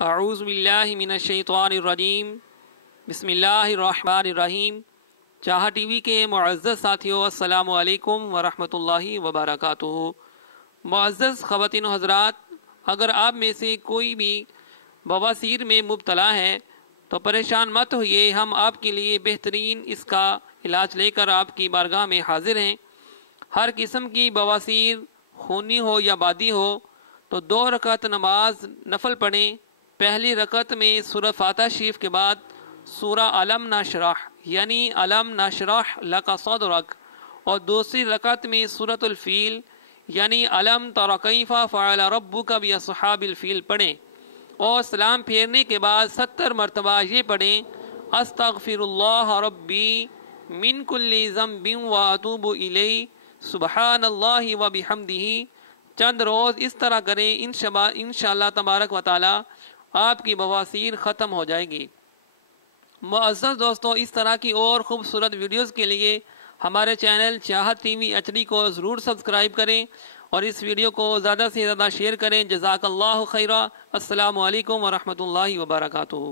اعوذ باللہ من الشیطان الرجیم بسم اللہ الرحمن الرحیم۔ چاہا ٹی وی کے معزز ساتھیوں، السلام علیکم ورحمۃ اللہ وبرکاتہ۔ معزز خواتین و حضرات، اگر آپ میں سے کوئی بھی بواسیر میں مبتلا ہے تو پریشان مت ہوئیے، ہم آپ کے لیے بہترین اس کا علاج لے کر آپ کی بارگاہ میں حاضر ہیں۔ ہر قسم کی بواسیر، خونی ہو یا بادی ہو، تو 2 رکعت نماز نفل پڑھیں۔ پہلی رکعت میں سورہ فاتحہ شریف کے بعد سورہ علم نشرح یعنی علم نشرح لک صدرک، اور دوسری رکعت میں سورۃ الفیل یعنی علم تر کیف فعل ربک باصحاب الفیل پڑھیں، اور سلام پھیرنے کے بعد 70 مرتبہ یہ پڑھیں، استغفر اللہ ربی من کل ذنب واتوب الیہ سبحان اللہ وبحمدہ۔ چند روز اس طرح کریں، انشاءاللہ تبارک و تعالی آپ کی بواسیر ختم ہو جائے گی۔ معزز دوستوں، اس طرح کی اور خوبصورت ویڈیوز کے لیے ہمارے چینل چاہت ٹی وی HD کو ضرور سبسکرائب کریں اور اس ویڈیو کو زیادہ سے زیادہ شیئر کریں۔ جزاک اللہ خیرہ۔ السلام علیکم ورحمۃ اللہ وبرکاتہ۔